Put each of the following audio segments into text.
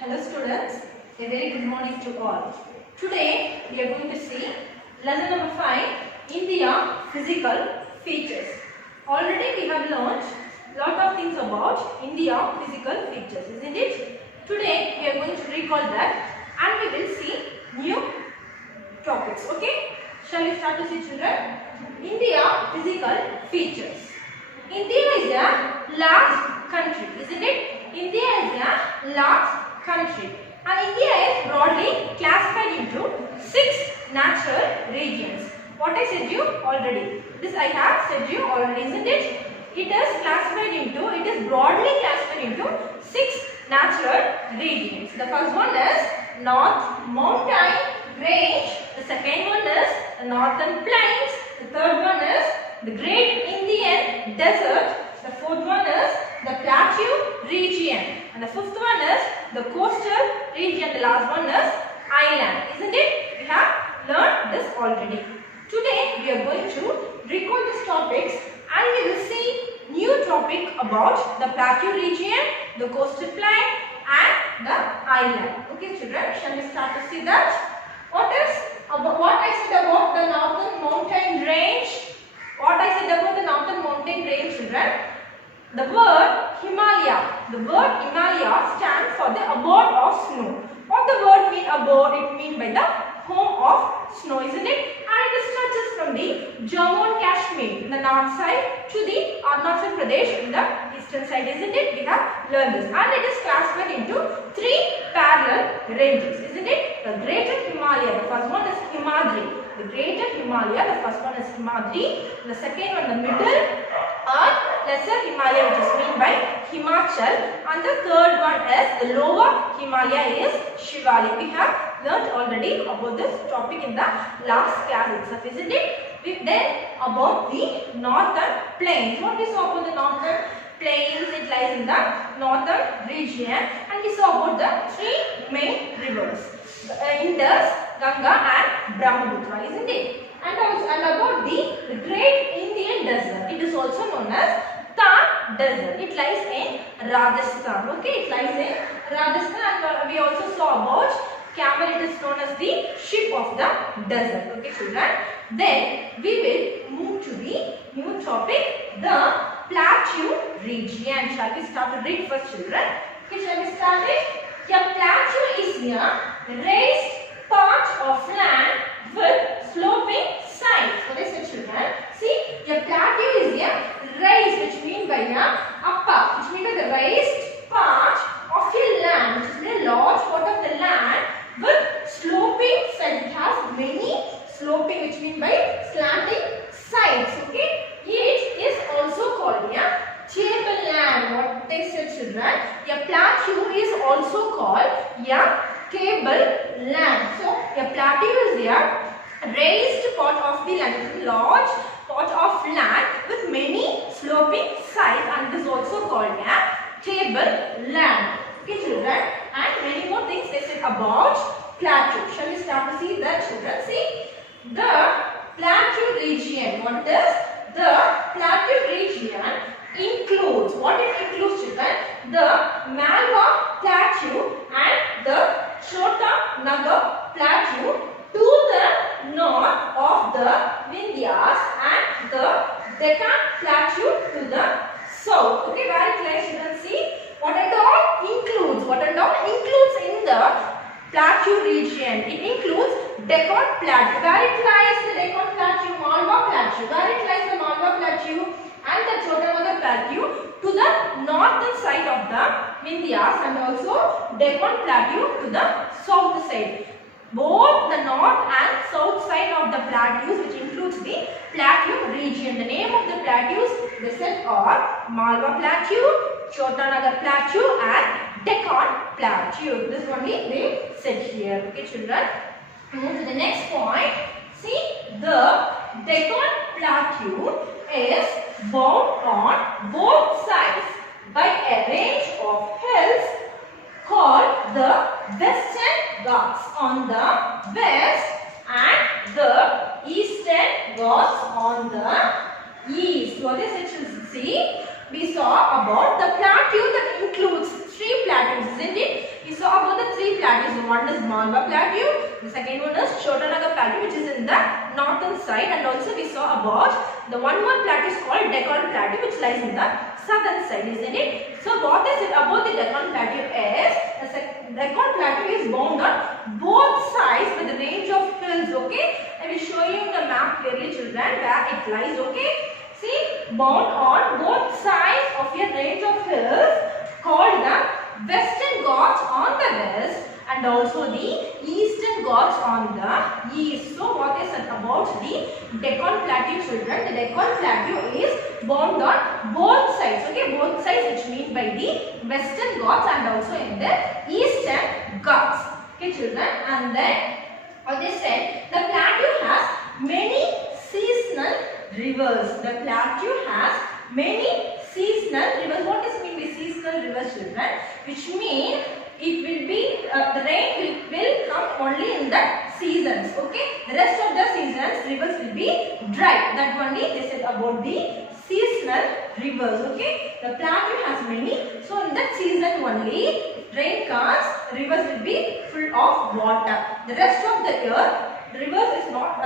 Hello students, a very good morning to all. Today we are going to see lesson number 5, India Physical Features. Already we have learned lot of things about India physical features, isn't it? Today we are going to recall that and we will see new topics, okay? Shall we start to see children? India physical features. India is a large country, isn't it? India is a large country and India is broadly classified into 6 natural regions. What I said you already. This I have said you already, isn't it? It is broadly classified into 6 natural regions. The first one is North Mountain Range. The second one is the Northern Plains. The third one is the Great Indian Desert. The fourth one is the Plateau region. And the fifth one is the coastal region. The last one is island. Isn't it? We have learned this already. Today we are going to recall these topics and we will see new topic about the Plateau region, the coastal plain and the island. Okay children, shall we start to see that? What I said about the Northern Mountain Range? What I said about the Northern Mountain Range, children? The word Himalaya. The word Himalaya stands for the abode of snow. What the word mean abode? It means by the home of snow, isn't it? And it stretches from the Jammu and Kashmir in the north side to the Arunachal Pradesh in the eastern side, isn't it? We have learned this. And it is classified into 3 parallel ranges, isn't it? The Greater Himalaya, the first one is Himadri. The Greater Himalaya, the first one is Himadri. The second one, the middle, are Lesser Himalaya, which is meant by Himachal. And the third one is the Lower Himalaya is Shivalik. We have learnt already about this topic in the last class itself, isn't it? Then about the Northern Plains. What we saw about the Northern Plains, it lies in the northern region, and we saw about the 3 main rivers, Indus, Ganga and Brahmaputra, isn't it? And about the Great Indian Desert. It is also known as Thar Desert. It lies in Rajasthan. Okay, it lies in Rajasthan. And we also saw about camel. It is known as the ship of the desert. Okay, children. Then we will move to the new topic, the Plateau region. Shall we start to read first, children? Okay, shall we start it? A plateau is a raised part of land with sloping sides. What is it, children? See, a plateau is a raised, which means by a upper, which means by the raised part of a land, which is a large part of the land with sloping sides. It has many sloping, which means by slanting sides. Okay, it is also called a tableland. What they said, children? A plateau is also called a tableland. So, a plateau is a raised part of the land, large part of land with many sloping sides, and this is also called a tableland. Okay, children, and many more things they said about plateau. Shall we start to see that, children? See, the plateau region. What it is? The plateau region includes, what it includes, children? The Malwa Plateau and the Chota Nagar Plateau to the north of the Vindhyas and the Deccan Plateau to the south. Okay, where it lies, you can see what and all includes. What and all includes in the Plateau region. It includes Deccan Plateau. Where it lies, the Deccan Plateau, Malwa Plateau. Where it lies, the Malwa Plateau and the Chota Nagar Plateau to the northern side of the Vindhyas and also Deccan Plateau to the south side. Both the north and south side of the plateaus, which includes the Plateau region. The name of the plateaus they said are Malwa Plateau, Chota Nagar Plateau and Deccan Plateau. This only they said here. Okay, children. Move to the next point. See, the Deccan Plateau is bound on both sides by a range of hills called the Western Ghats on the west and the Eastern Ghats on the east. What is it? See, we saw about the plateau that includes three plateaus, isn't it? We saw about the three plateaus. The one is Malwa Plateau, the second one is Chotanagar Plateau, which is in the northern side, and also we saw about the one more plateau is called Deccan Plateau, which lies in the southern side, isn't it? So what is it about the Deccan Plateau is, the Deccan Plateau is bound on both sides with a range of hills, okay? I will show you the map clearly, children, where it lies, okay? See, bound on both sides of a range of hills called the Western Ghats on the west and also the Eastern Ghats on the east. So what is it about the Deccan Plateau, children? The Deccan Plateau is bound on both sides, okay? Both sides, which mean by the Western Ghats and also in the Eastern Ghats, okay, children? And then what they said, the plateau has many seasonal rivers. The plateau has many seasonal rivers. What does mean by seasonal rivers, children? Which mean it will be the rain will come only in the seasons, okay? The rest of the seasons rivers will be dry. That only they said about the seasonal rivers, okay? The plateau has many, so in that season only rain comes, rivers will be full of water. The rest of the year the rivers is not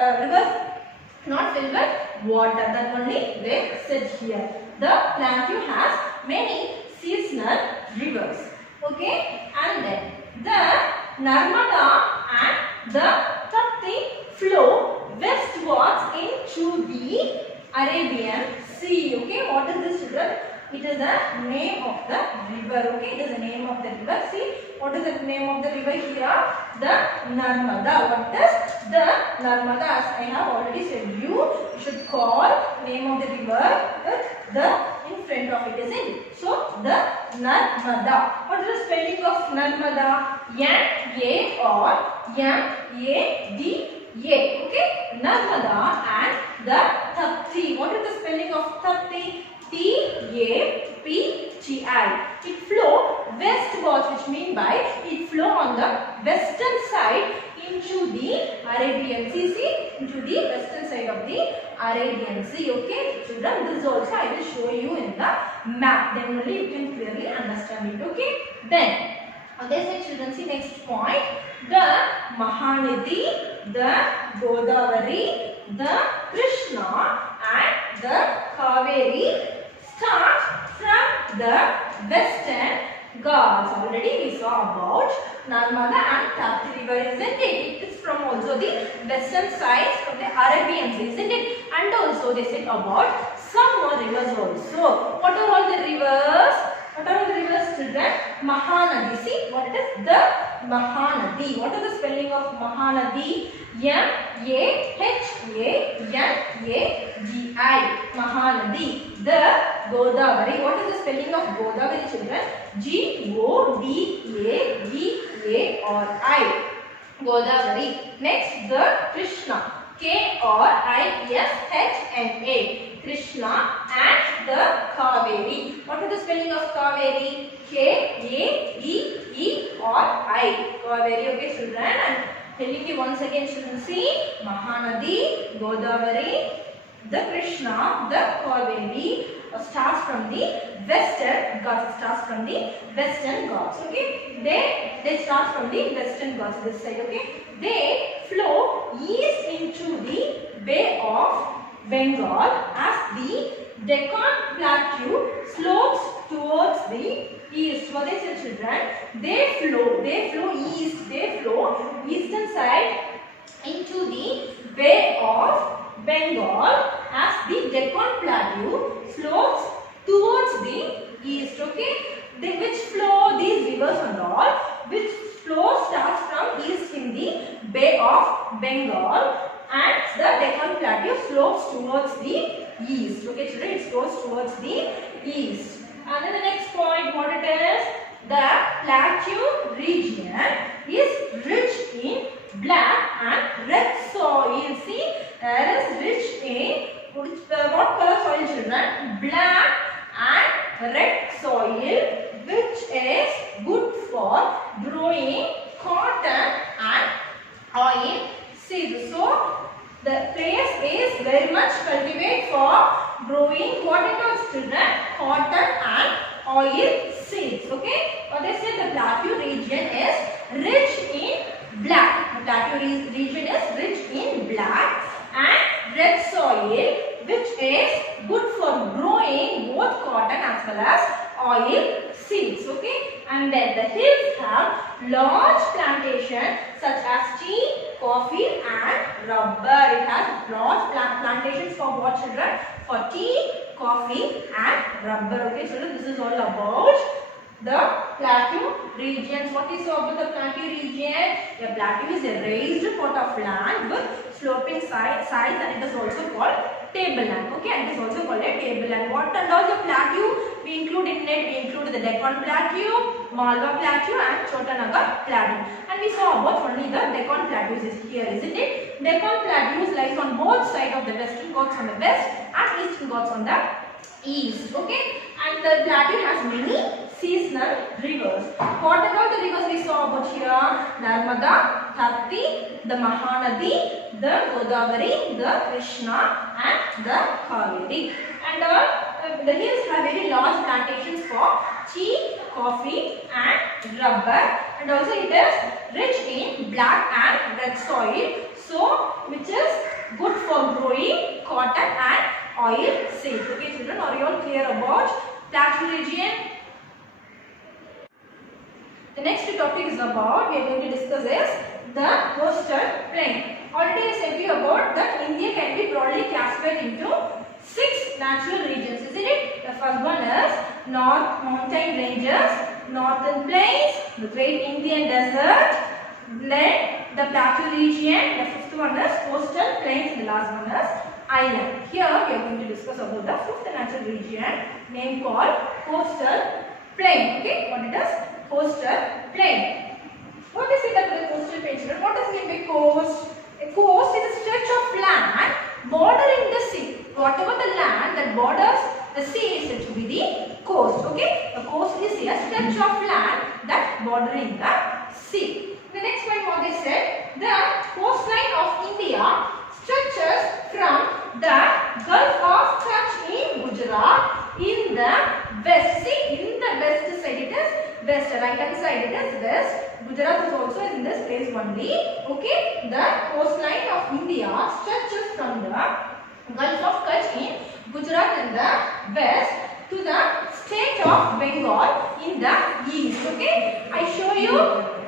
filled with water. That only they said here. The plateau has many seasonal rivers, okay? And then the Narmada and the Tapti flow westwards into the Arabian Sea, okay? What is this, children? It is the name of the river, okay? It is the name of the river. See, what is the name of the river here? The Narmada. What is the Narmada? As I have already said, you should call name of the river with the in front of it, isn't it? So, the Narmada. What is the spelling of Narmada? N-A-R-M-A-D-A. Okay? Narmada and the Tapti. What is the spelling of Tapti? T-A-P-T-I. It flow westwards, which mean by it flow on the western side into the Arabian Sea. See, into the western side of the Arabian Sea. Okay, children, this also I will show you in the map. Then only you can clearly understand it. Okay. Then, they say, children, see next point. The Mahanadi, the Godavari, the Krishna and the Kaveri start from the Western Ghats. Already we saw about Narmada and Tapti river, isn't it? It is from also the western sides of the Arabian Sea, isn't it? And also they said about some more rivers also. What are all the rivers? What are all the rivers, children? Mahanadi. See what it is? The Mahanadi. What is the spelling of Mahanadi? M-A-H-A-N-A-D-I. Mahanadi. The Godavari. What is the spelling of Godavari, children? G-O-D-A-V-A-R-I. Godavari. Next, the Krishna. K-R-I-S-H-N-A. Krishna and the Kaveri. What is the spelling of Kaveri? K-A-V-E-R-I. Kaveri. Okay, children. And telling you once again, children, see Mahanadi, Godavari, the Krishna, the Kaveri starts from the Western Ghats. Starts from the Western Ghats. Okay, they start from the Western Ghats. This side. Okay, they flow east into the Bay of Bengal as the Deccan Plateau slopes towards the east. What they say, children? They flow east. They flow eastern side into the Bay of Bengal as the Deccan Plateau slopes towards the east. Okay, which flow these rivers and all, which flow starts from east in the Bay of Bengal and the Deccan Plateau slopes towards the east. Okay, children, it slopes towards the east. And then the next point, what it is? The plateau region is rich in black and red soil. See, there is rich in what color soil, children? Black and red soil, which is good for growing cotton and oil seeds. So the place is very much cultivated for growing what it was, children? Cotton and oil seeds. Okay, what they say, the plateau region is rich in black. The plateau region is rich in black and red soil, which is good for growing both cotton as well as oil seeds. Okay, and then the hills have large plantations such as tea, coffee and rubber. It has large plantations for what, children? For tea, coffee and rubber. Okay, children, this is all about the plateau regions. What is so about the plateau region? The plateau is a raised plot of land with sloping sides and it is also called tableland. Okay, and it is also called a tableland. What and all the plateau we include in it? We include the Deccan Plateau, Malwa Plateau and Chotanagar Plateau. And we saw about only the Deccan Plateaus is here, isn't it? Deccan Plateaus lies on both sides of the Western Ghats on the west and Eastern Ghats on the east. Okay, and the plateau has many seasonal rivers. What are all the rivers we saw about here? Narmada, Tapti, the Mahanadi, the Godavari, the Krishna and the Kaveri. And the hills have very large plantations for tea, coffee and rubber, and also it is rich in black and red soil, so which is good for growing cotton and oil seeds. Okay, children, are you all clear about plateau region? The next topic is about, we are going to discuss is the coastal plain. Already I said to you about that India can be broadly classified into 6 natural regions, isn't it? The first one is North Mountain Ranges, Northern Plains, the Great Indian Desert, then the Plateau region, the fifth one is Coastal Plains, and the last one is Island. Here we are going to discuss about the fifth natural region named called Coastal Plain. Okay, what it is? Coastal Plain. What is it about the coastal plain, children? What does it mean by coast? A coast is a stretch of land bordering the sea. Whatever the land that borders the sea is said to be the coast. Okay, the coast is a stretch of land that bordering the sea. The next point, what they said, the coastline of India stretches from the Gulf of Kutch in Gujarat in the west. See, in the west side it is west, right hand side it is west. Gujarat is also in this place only. Okay, the coastline of India stretches from the Gulf of Kutch in Gujarat in the west to the state of Bengal in the east. Okay, I show you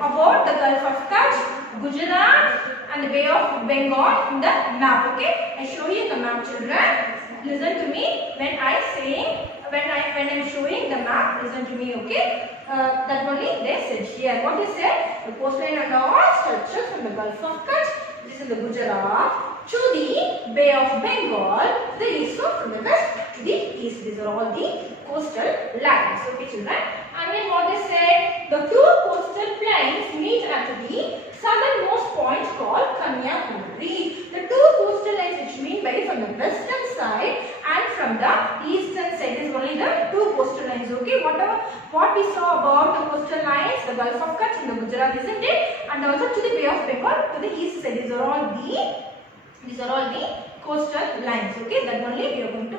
about the Gulf of Kutch, Gujarat and the Bay of Bengal in the map. Okay, I show you the map, children. Listen to me when I saying, when I'm showing the map, listen to me. Okay, that only they said here. What they said, the coastline and all stretches from the Gulf of Kutch, this is the Gujarat, to the Bay of Bengal, the east, so from the west to the east. These are all the coastal lines. Okay, children. And then what they said, the two coastal plains meet at the southernmost point called Kanyakumari. The two coastal lines which mean by from the western side and from the eastern side is only the two coastal lines. Okay, what we saw about the coastal lines, the Gulf of Kutch and the Gujarat, isn't it? And also to the Bay of Bengal to the east side. These are all the coastal lines. Okay, that only we are going to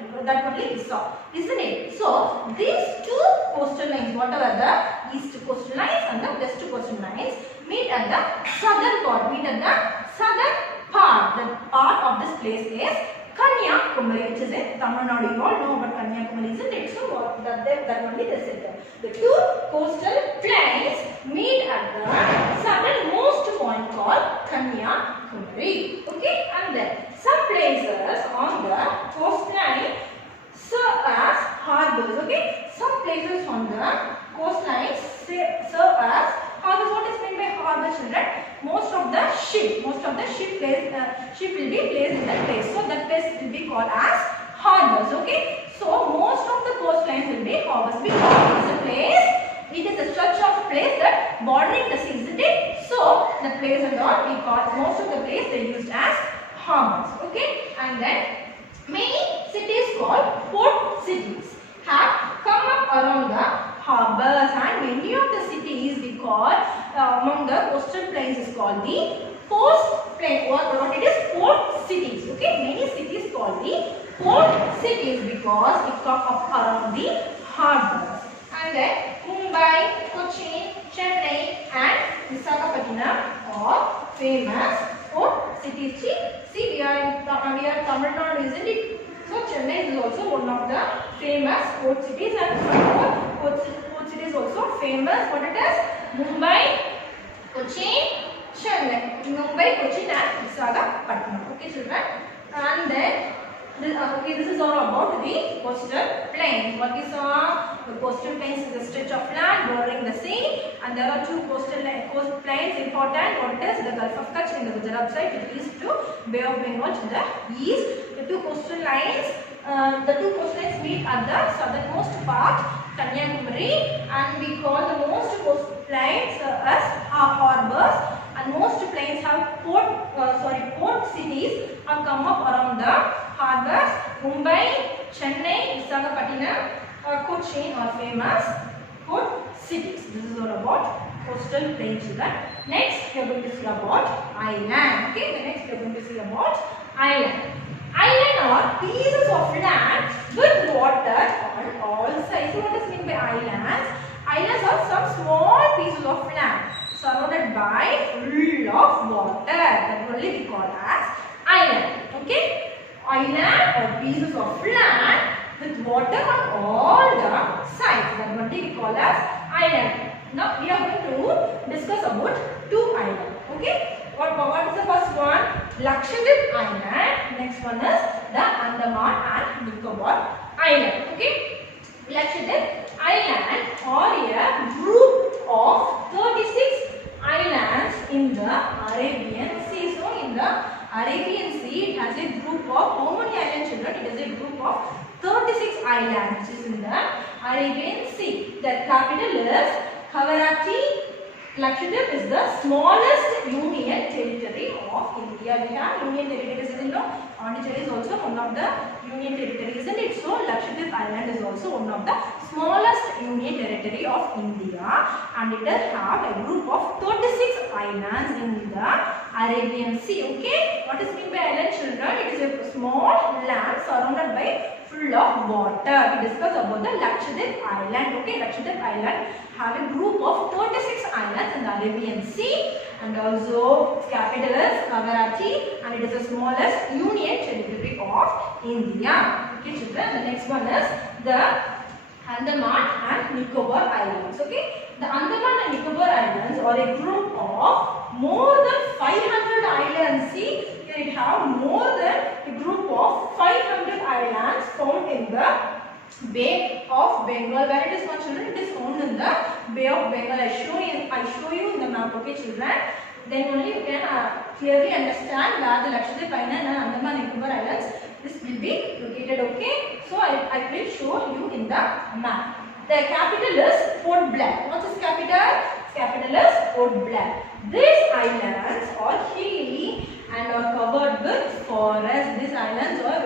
we saw, isn't it? So these two coastal lines, whatever the east coastal lines and the west coastal lines, meet at the southern part. The part of this place is Kanyakumari, which is in Tamil Nadu. You all know about Kanyakumari, isn't it? So that only they said. The two coastal plains meet at the southernmost point called Kanyakumari. Okay, and then some places on the coastline serve as harbors. Okay, some places on the coastline serve as harbors. What is meant by harbor, children? Most of the ship will be placed in that place. So that place will be called as harbors. Okay, so most of the coastlines will be harbors because it is a place. It is a stretch of place that bordering the sea, isn't it? So the place and all we call most of the place they used as harbors. Okay, and then many cities called port cities have come up around the harbors, and many of the cities we call among the coastal plains is called the coast plain, or what it is, port cities. Okay, many cities called the port cities because it come up around the harbors. And then Mumbai, Cochin, Chennai and Visakhapatnam are famous port cities. See, we are Tamil Nadu, isn't it? So Chennai is also one of the famous port cities, and port cities also famous. What it is? Mumbai, Cochin, Chennai. Mumbai, Cochin and Visakhapatnam. Okay, children. And then this is all about the coastal plains. What we saw, the coastal plains is a stretch of land bordering the sea, and there are two coastal plains important. What it is? The Gulf of Kutch in the Gujarat side, it is to Bay of Bengal to the east. The two coastal lines meet at the southernmost part, Kanyakumari, and we call the most coastal plains as harbors. And most plains have port cities have come up around the harbors. Mumbai, Chennai, Visakhapatnam, Cochin are famous port cities. This is all about coastal plains. Next, we are going to see about island. Okay, the next we are going to see about island. Island are pieces of land with water on all sides. So, what does mean by islands? Islands are some small pieces of land surrounded by full of water. That only we call as island. Okay, island or pieces of land with water on all the sides. That only we call as island. Now we are going to discuss about two islands. Okay, what is the first one? Lakshadweep Island. Next one is the Andaman and Nicobar Island. Okay, Lakshadweep Island are a group of 36 islands in the Arabian Sea. So in the Arabian Sea, it has a group of, how many islands, children? It is a group of 36 islands which is in the Arabian Sea. The capital is Kavaratti. Lakshadweep is the smallest union territory of India. We have union territories, isn't it? Pondicherry is also one of the union territories, isn't it? So Lakshadweep Island is also one of the smallest union territory of India, and it does have a group of 36 islands in the Arabian Sea. Okay, what is meant by island, children? It is a small land surrounded by full of water. We discuss about the Lakshadweep Island. Okay, Lakshadweep Island have a group of 36 islands in the Arabian Sea, and also its capital is Kavaratti, and it is the smallest union territory of India. Okay, children. The next one is the Andaman and Nicobar Islands. Okay, the Andaman and Nicobar Islands are a group of more than 500 islands. See, here it have more than a group of 500 islands found in the Bay of Bengal. Where it is found, children? It is found in the Bay of Bengal. I show you in the map. Okay, children. Then only you can clearly understand where the Lakshadweep Island and Andaman and Nicobar Islands this will be located. Okay, so I will show you in the map. The capital is Port Blair. What's its capital? Its capital is Port Blair. These islands are hilly and are covered with forest. These islands are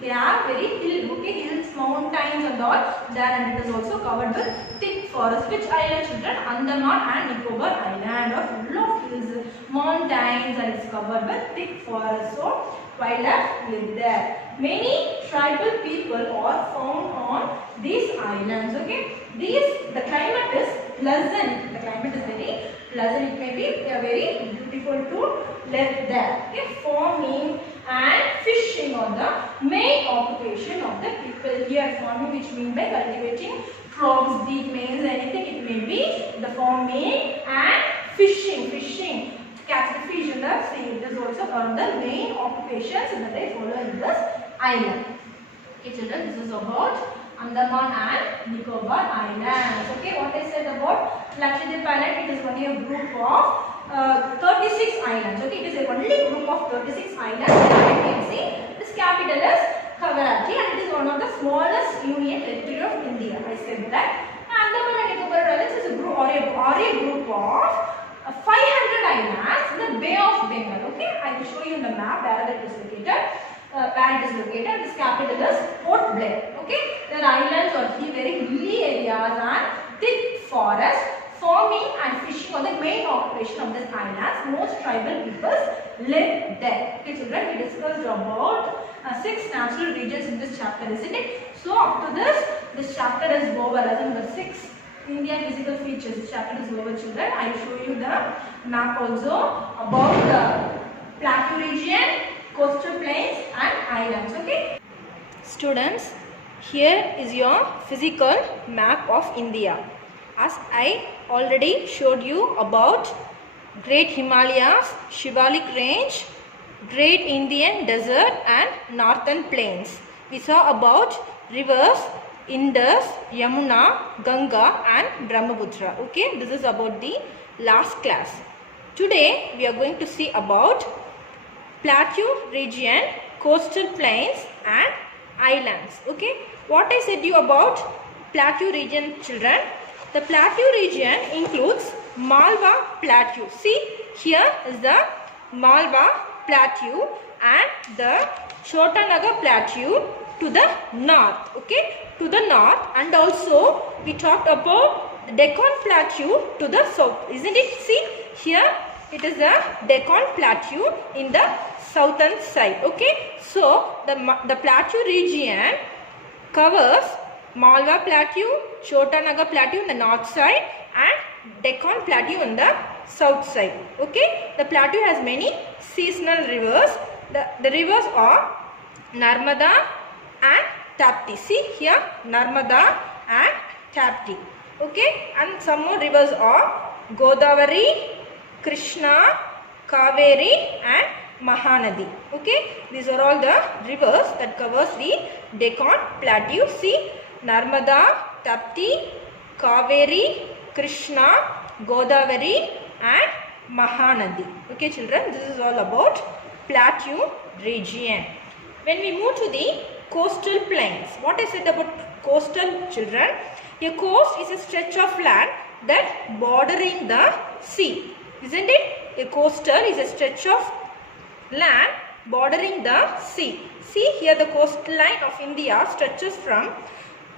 they have very hills, mountains and all there, and it is also covered with thick forest. Which island, children? Andaman and Nicobar Island are full of hills, mountains, and it's covered with thick forest. So wildlife live there. Many tribal people are found on these islands. Okay, the climate is pleasant. The climate is very pleasant. It may be very beautiful to live there. Okay, farming and fishing are the main occupation of the people here. Farming, which means by cultivating crops, wheat, maize, anything it may be. The farming and fishing, catch the fish in the sea. It is also one of the main occupations that they follow in this island. Okay, children, this is about Andaman and Nicobar Islands. Okay, what I said about Lakshadweep Island, it is only a group of 36 islands. Okay, it is only a group of 36 islands. As you can see, its capital is Kavaratti, and it is one of the smallest union territory of India. I said that. Andaman and Nicobar Islands is a group or a group of 500 islands in the Bay of Bengal. Okay, I will show you in the map where it is located. This capital is Port Blair. Okay, the islands are very hilly areas and thick forest. Farming and fishing are the main occupation of this islands. Most tribal peoples live there. Okay, children, we discussed about 6 natural regions in this chapter, isn't it? So up to this chapter is over, as in the 6 India physical features. This chapter is over, children. I will show you the map also about the plateau region, coastal plains and islands. Okay. Students, here is your physical map of India. As I already showed you about Great Himalayas, Shivalik Range, Great Indian Desert and Northern Plains. We saw about rivers Indus, Yamuna, Ganga and Brahmaputra. Okay, this is about the last class. Today we are going to see about plateau region, coastal plains and islands. Okay, what I said you about plateau region, children? The plateau region includes Malwa Plateau. See, here is the Malwa Plateau and the Chotanagar Plateau to the north. Okay, to the north, and also we talked about the Deccan Plateau to the south, isn't it? See, here it is the Deccan Plateau in the southern side. Okay, so the plateau region covers Malwa Plateau, Chotanagar Plateau on the north side and Deccan Plateau on the south side. Okay, the plateau has many seasonal rivers. The rivers are Narmada and Tapti. See here, Narmada and Tapti. Okay, and some more rivers are Godavari, Krishna, Kaveri and Mahanadi. Okay, these are all the rivers that covers the Deccan Plateau. See, Narmada, Tapti, Kaveri, Krishna, Godavari and Mahanadi. Okay, children, this is all about plateau region. When we move to the coastal plains, what I said about coastal, children? A coast is a stretch of land that bordering the sea, isn't it? A coastal is a stretch of land bordering the sea. See here, the coastline of India stretches from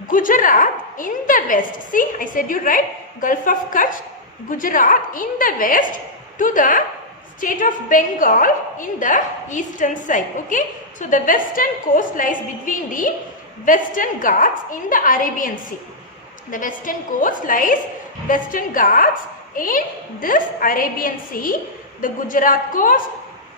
Gujarat in the west. See, I said you right, Gulf of Kutch, Gujarat in the west to the state of Bengal in the eastern side. Okay, so the western coast lies between the Western Ghats in the Arabian Sea. The western coast lies Western Ghats in this Arabian Sea. The Gujarat coast,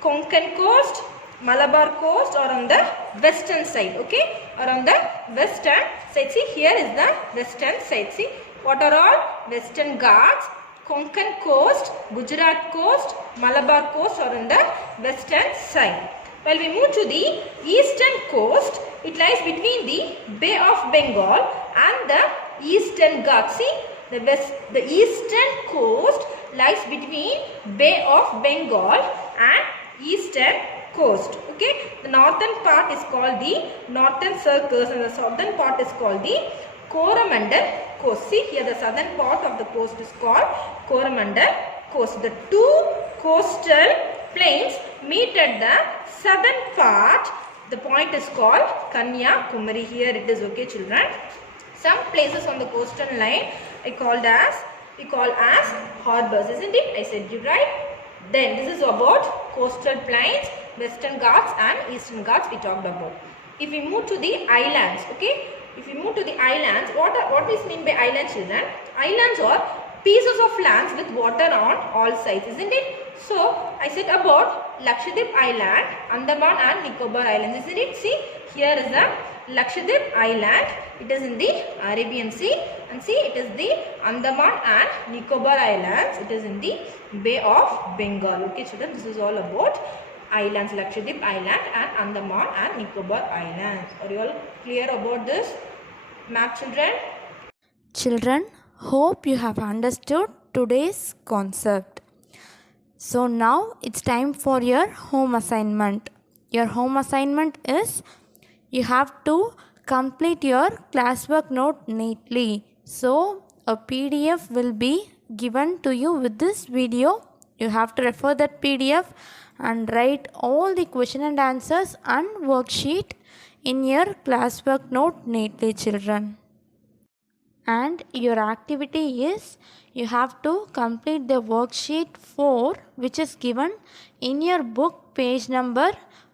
Konkan coast, Malabar coast are on the western side. Okay, or on the western side. See, here is the western side. See, what are all? Western Ghats, Konkan coast, Gujarat coast, Malabar coast are on the western side. While we move to the eastern coast, it lies between the Bay of Bengal and the Eastern Ghats. See, the eastern coast lies between Bay of Bengal and Eastern coast. Okay, the northern part is called the Northern Circus and the southern part is called the Coromandel coast. See here, the southern part of the coast is called Coromandel coast. The two coastal plains meet at the southern part. The point is called Kanyakumari. Here it is. Okay, children. Some places on the coastal line we call as harbors, isn't it? I said you right. Then this is about coastal plains, Western Ghats and Eastern Ghats we talked about. If we move to the islands, okay, if we move to the islands, what is mean by islands, children? Islands are pieces of lands with water on all sides, isn't it? So I said about Lakshadweep Island, Andaman and Nicobar Islands, isn't it? See, here is the Lakshadweep Island. It is in the Arabian Sea, and see, it is the Andaman and Nicobar Islands. It is in the Bay of Bengal. Okay, children, this is all about islands, Lakshadweep Island and Andaman and Nicobar Islands. Are you all clear about this map, children? Children, hope you have understood today's concept. So now it's time for your home assignment. Your home assignment is you have to complete your classwork note neatly. So a PDF will be given to you with this video. You have to refer that PDF and write all the question and answers and worksheet in your classwork note neatly, children. And your activity is you have to complete the worksheet 4, which is given in your book page number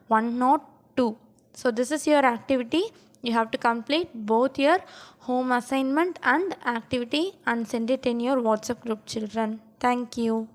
102. So this is your activity. You have to complete both your home assignment and activity and send it in your WhatsApp group, children. Thank you.